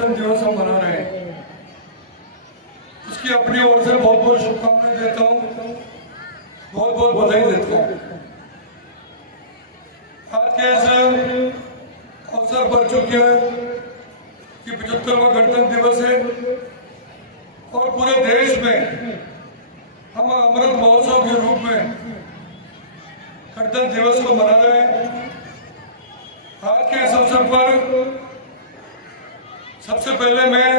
गणतंत्र दिवस हम मना रहे हैं, उसकी अपनी ओर से बहुत बहुत शुभकामनाएं देता हूँ, बहुत बहुत बधाई देता हूँ। आज के इस अवसर पर चूंकि कि 75वां गणतंत्र दिवस है और पूरे देश में हम अमृत महोत्सव के रूप में गणतंत्र दिवस को मना रहे हैं। आज के इस अवसर पर सबसे पहले मैं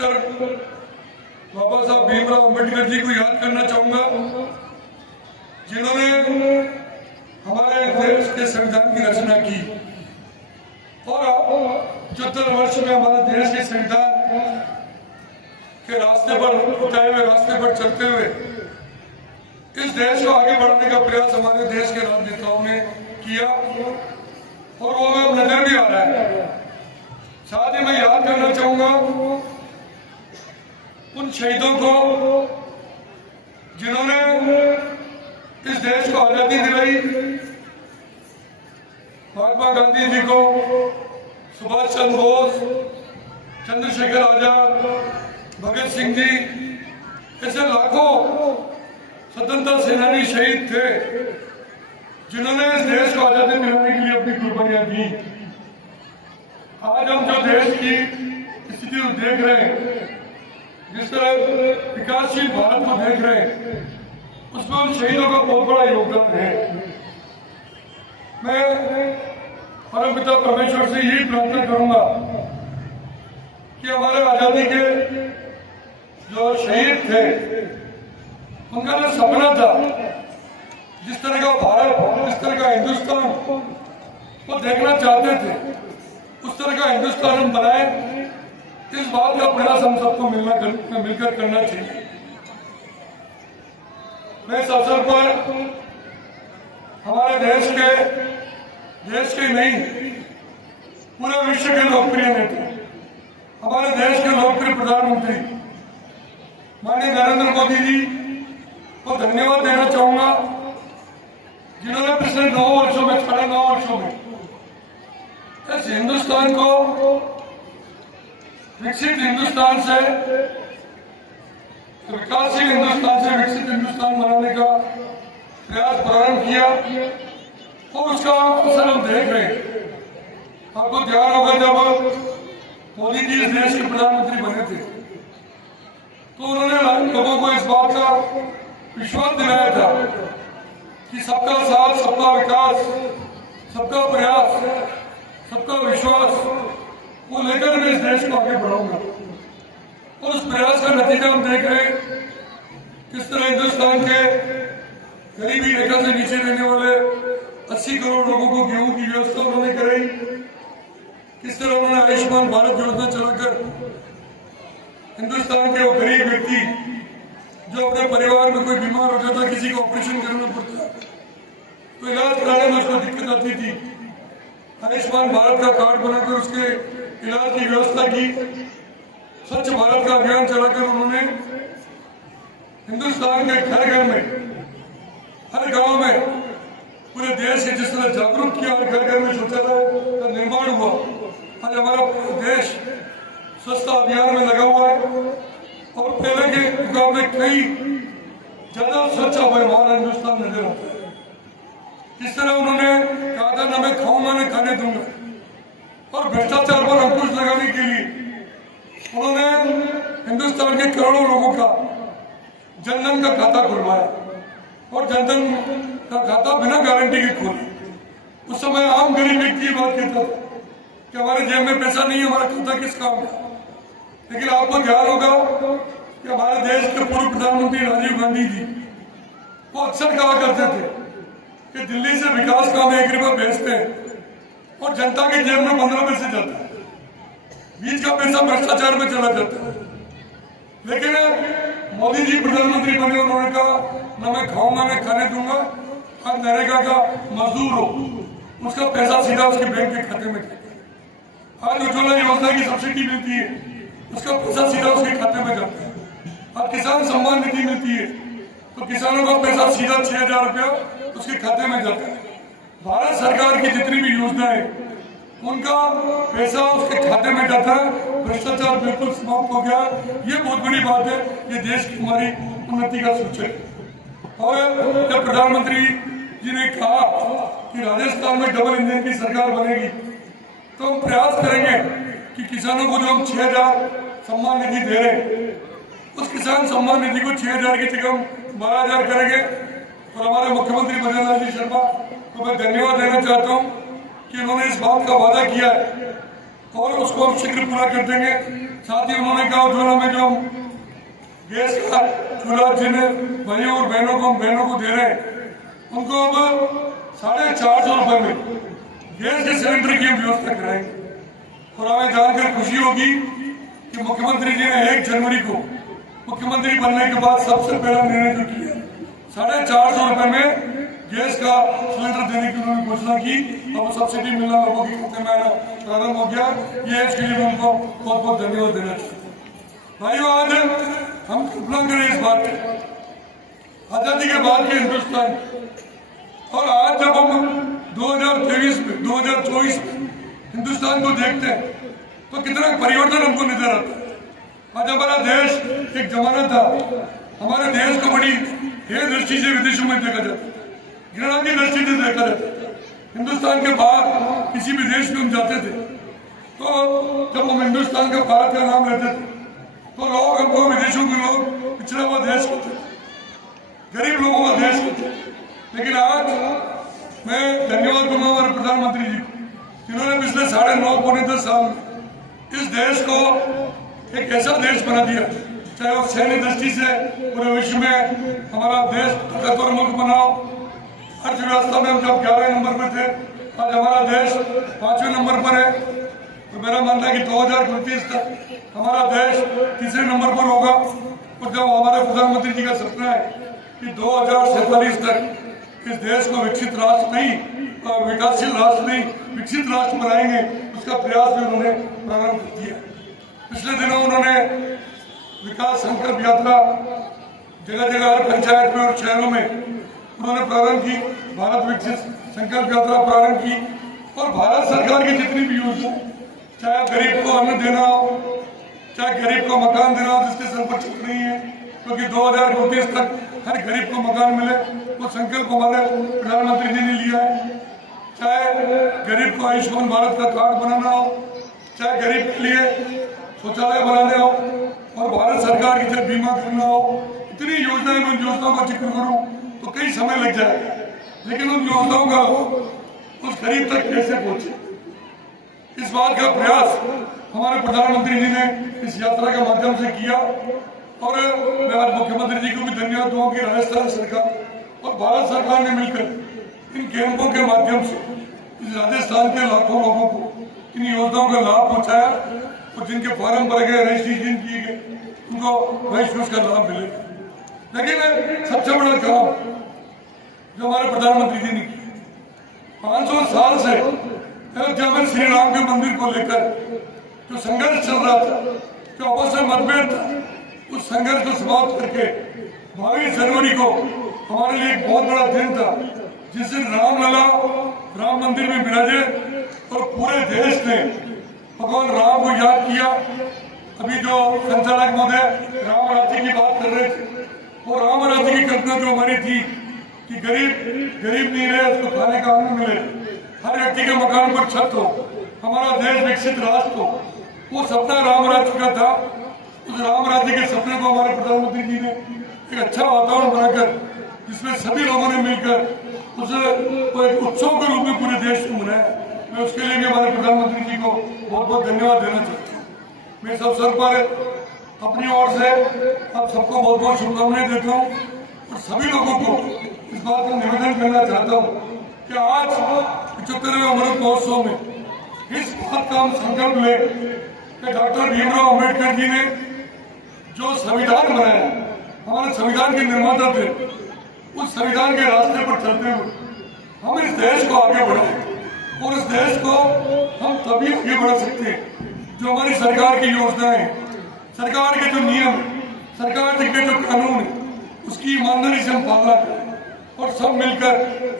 डॉक्टर बाबा साहब भीमराव अम्बेडकर जी को याद करना चाहूंगा, जिन्होंने हमारे देश के संविधान की रचना की और 75 वर्ष में हमारे देश के संविधान के रास्ते पर उठाए हुए रास्ते पर चलते हुए इस देश को आगे बढ़ाने का प्रयास हमारे देश के राजनेताओं ने किया और वो हमें नजर भी आ रहा है। साथ ही मैं याद करना चाहूंगा उन शहीदों को जिन्होंने इस देश को आजादी दिलाई, महात्मा गांधी जी को, सुभाष चंद्र बोस, चंद्रशेखर आजाद, भगत सिंह जी, ऐसे लाखों स्वतंत्रता सेनानी शहीद थे जिन्होंने इस देश को आजादी दिलाने के लिए अपनी कुर्बानियां दी। आज हम जो देश की स्थिति को देख रहे हैं, जिस तरह विकासशील भारत को देख रहे हैं, उसमें उन शहीदों का बहुत बड़ा योगदान है। मैं परमपिता परमेश्वर से यही प्रार्थना करूंगा कि हमारे आजादी के जो शहीद थे, उनका जो सपना था, जिस तरह का भारत, जिस तरह का हिंदुस्तान वो देखना चाहते थे, उस तरह का हिंदुस्तान हम बनाए, इस बात का प्रयास हम सबको मिलकर करना चाहिए। मैं इस अवसर पर हमारे देश के नहीं पूरे विश्व के लोकप्रिय नेता, हमारे देश के लोकप्रिय प्रधानमंत्री माननीय नरेंद्र मोदी जी को धन्यवाद देना चाहूंगा, जिन्होंने पिछले 9 वर्षों में, 9.5 वर्षों में इस हिंदुस्तान को विकसित हिंदुस्तान से, विकासशील हिंदुस्तान से विकसित हिंदुस्तान बनाने का प्रयास प्रारंभ किया और उसका असर हम देख रहे हैं। आपको ध्यान होगा जब मोदी जी इस देश के प्रधानमंत्री बने थे तो उन्होंने लोगों को इस बात का विश्वास दिलाया था कि सबका साथ, सबका विकास, सबका प्रयास, सबका विश्वास वो लेकर मैं इस देश को आगे बढ़ाऊंगा। और उस प्रयास का नतीजा हम देख रहे हैं, किस तरह हिंदुस्तान के गरीबी रेखा से नीचे रहने वाले 80 करोड़ लोगों को गेहूं की व्यवस्था उन्होंने कराई, किस तरह उन्होंने आयुष्मान भारत योजना चलाकर हिंदुस्तान के वो गरीब व्यक्ति जो अपने परिवार में कोई बीमार हो जाता, किसी को ऑपरेशन करना पड़ता तो इलाज कराने में उसको दिक्कत आती थी, आयुष्मान भारत का कार्ड बनाकर उसके इलाज की व्यवस्था की। स्वच्छ भारत का अभियान चलाकर उन्होंने हिंदुस्तान के घर घर में, हर गांव में, पूरे देश के जिस तरह जागरूक किया और घर घर में शौचालय का निर्माण हुआ, आज हमारा देश स्वच्छता अभियान में लगा हुआ है और पहले के मुकाबले कई ज्यादा स्वच्छ हमारा हिंदुस्तान नजर आता है। किस तरह उन्होंने कहा था, न मैं खाऊंगा न खाने दूंगा, और भ्रष्टाचार पर अंकुश लगाने के लिए उन्होंने हिंदुस्तान के करोड़ों लोगों का जनधन का खाता खुलवाया और जनधन का खाता बिना गारंटी के खोला। उस समय आम गरीब व्यक्ति ये बात कहता था कि हमारे जेब में पैसा नहीं है, हमारा खाता किस काम का। लेकिन आपको ध्यान होगा कि हमारे देश के पूर्व प्रधानमंत्री राजीव गांधी जी वो अक्सर कहा करते थे कि दिल्ली से विकास काम 1 रुपया भेजते हैं और जनता की जेब में 15 पैसे जाता है, बीच का पैसा भ्रष्टाचार में चला जाता है। लेकिन मोदी जी प्रधानमंत्री बने, उन्होंने कहा न मैं खाऊंगा न खाने दूंगा, आज नरेगा का मजदूर हो उसका पैसा सीधा उसके बैंक के खाते में जाता है। आज उज्ज्वला योजना की सब्सिडी मिलती है, उसका पैसा सीधा उसके खाते में जाता है। आज किसान सम्मान निधि मिलती है तो किसानों का पैसा सीधा 6,000 रुपया उसके खाते में जाता है। भारत सरकार की जितनी भी योजनाएं उनका पैसा उसके खाते में जाता है, भ्रष्टाचार बिल्कुल समाप्त हो गया। ये बहुत बड़ी बात है, ये देश की हमारी उन्नति का सूचक है। और जब प्रधानमंत्री जी ने कहा कि राजस्थान में डबल इंजन की सरकार बनेगी, तो हम प्रयास करेंगे कि किसानों को जो हम 6,000 सम्मान निधि दे रहे हैं, उस किसान सम्मान निधि को 6,000 की जगह हम 12,000 करेंगे। और हमारे मुख्यमंत्री भजन लाल जी शर्मा को मैं धन्यवाद देना चाहता हूँ कि उन्होंने इस बात का वादा किया है और उसको हम शीघ्र पूरा कर देंगे। साथ ही उन्होंने कहा उज्ज्वला में जो हम गैस का चूल्हा जिन भाइयों और बहनों को दे रहे हैं, उनको अब 450 रुपए में गैस के सिलेंडर की हम व्यवस्था कराएंगे। और हमें जानकर खुशी होगी कि मुख्यमंत्री जी ने 1 जनवरी को मुख्यमंत्री बनने के बाद सबसे पहला निर्णय जो किया, 450 रुपए में गैस का सिलेंडर देने की उन्होंने घोषणा की और सब्सिडी मिलना लोगों के खाते में प्रारंभ हो गया। ये इसके लिए मैं उनको बहुत बहुत धन्यवाद देना चाहता हूँ। भाइयों, आज हम कल्पना करें इस बात की, आजादी के बाद के हिंदुस्तान, और आज जब हम 2024 में हिंदुस्तान को देखते हैं तो कितना परिवर्तन हमको नजर आता है। आज हमारा देश, एक जमाना था हमारे देश को बड़ी हे दृष्टि से विदेशों में देखा जाता था, घृणा की दृष्टि से देखा जाता था। हिंदुस्तान के बाहर किसी भी देश में हम जाते थे तो जब हम हिंदुस्तान का, भारत का नाम लेते थे तो लोग हमको, विदेशों के लोग, पिछड़ा हुआ देश कहते थे, गरीब लोगों का देश कहते थे। लेकिन आज मैं धन्यवाद दूंगा हमारे प्रधानमंत्री जी को, जिन्होंने पिछले 9.5-10 साल में इस देश को एक ऐसा देश बना दिया, चाहे वो सैन्य दृष्टि से पूरे विश्व में हमारा देश ताकतवर मुल्क बनाओ। अर्थव्यवस्था में हम जब 11वें नंबर पर थे, आज हमारा देश 5वें नंबर पर है। तो मेरा मानना है कि 2029 तक हमारा देश 3रे नंबर पर होगा। और जब हमारे प्रधानमंत्री जी का सपना है कि 2047 तक इस देश को विकसित राष्ट्र नहीं, विकासशील राष्ट्र नहीं, विकसित राष्ट्र बनाएंगे, उसका प्रयास भी उन्होंने प्रारंभ कर दिया। पिछले दिनों उन्होंने विकास संकल्प यात्रा जगह जगह हर पंचायत में और शहरों में उन्होंने प्रारंभ की, भारत विकसित संकल्प यात्रा प्रारंभ की। और भारत सरकार की जितनी भी योजना, चाहे गरीब को अन्न देना हो, चाहे गरीब को मकान देना हो, जिसके सर पर छत नहीं है, क्योंकि 2029 तक हर गरीब को मकान मिले, वो संकल्प हमारे प्रधानमंत्री जी ने लिया है। चाहे गरीब को आयुष्मान भारत का कार्ड बनाना हो, चाहे गरीब के लिए शौचालय बनाने हो, और भारत सरकार की जब बीमा करना हो, इतनी योजनाएं, मैं उन योजनाओं का जिक्र करूं तो कई समय लग जाएगा। लेकिन उन योजनाओं का उस गरीब तक कैसे पहुंचे, इस बात का प्रयास हमारे प्रधानमंत्री जी ने इस यात्रा के माध्यम से किया। और मैं आज मुख्यमंत्री जी को भी धन्यवाद दूंगा कि राजस्थान सरकार और भारत सरकार ने मिलकर इन कैंपों के माध्यम से इस राजस्थान के लाखों लोगों को इन योजनाओं का लाभ पहुंचाया। और जिनके फॉर्म भरे गए, रजिस्ट्रेशन किए गए, उनको भविष्य में उसका लाभ मिलेगा। लेकिन सबसे बड़ा काम जो हमारे प्रधानमंत्री जी ने किया, 500 साल से अयोध्या में श्री राम के मंदिर को लेकर जो संघर्ष चल रहा था, जो आपस में मतभेद था, उस संघर्ष को समाप्त करके 22 जनवरी को हमारे लिए एक बहुत बड़ा दिन था, जिस दिन रामलला राम मंदिर में विराजे और पूरे देश ने भगवान राम को याद किया। अभी जो संचालक महोदय राम राज्य की बात कर रहे थे, वो राम राज्य की कल्पना जो हमारी थी कि गरीब नहीं रहे, उसको खाने का अन्न मिले, हर व्यक्ति के मकान पर छत हो, हमारा देश विकसित राष्ट्र हो, वो सपना राम राज्य का था। उस राम राज्य के सपने को हमारे प्रधानमंत्री जी ने एक अच्छा वातावरण बनाकर, जिसमें सभी लोगों ने मिलकर उसे एक उत्सव के रूप में पूरे देश को मनाया। मैं उसके लिए भी हमारे प्रधानमंत्री जी को बहुत बहुत धन्यवाद देना चाहता हूँ। मैं इस अवसर पर अपनी ओर से आप सबको बहुत बहुत शुभकामनाएं देता हूँ और सभी लोगों को इस बात का निवेदन करना चाहता हूँ कि आज 75वें अमृत महोत्सव में इस बात का हम संकल्प लें कि डॉक्टर भीमराव अम्बेडकर जी ने जो संविधान बनाया, हमारे संविधान के निर्माता थे, उस संविधान के रास्ते पर चलते हुए हम इस देश को आगे बढ़ाएं। और इस देश को हम तभी आगे बढ़ा सकते हैं जो हमारी सरकार की योजनाएं, सरकार के जो नियम, सरकार के जो कानून है, उसकी ईमानदारी से हम पालना करें और सब मिलकर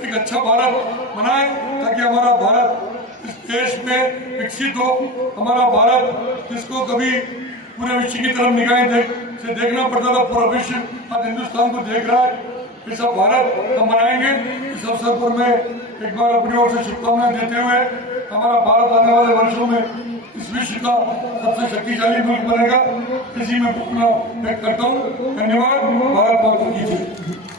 एक अच्छा भारत बनाएं, ताकि हमारा भारत इस देश में विकसित हो। हमारा भारत जिसको कभी पूरे विश्व की तरफ निगाहें से देखना पड़ता था, पूरा विश्व आज हिंदुस्तान को देख रहा है। ऐसा भारत हम बनाएंगे। इस अवसर पर मैं एक बार अपनी ओर से शुभकामनाएं देते हुए हमारा भारत आने वाले वर्षों में इस विश्व का सबसे शक्तिशाली मुल्क बनेगा, इसी में अपना व्यक्त करता हूँ। धन्यवाद। भारत माता की जय।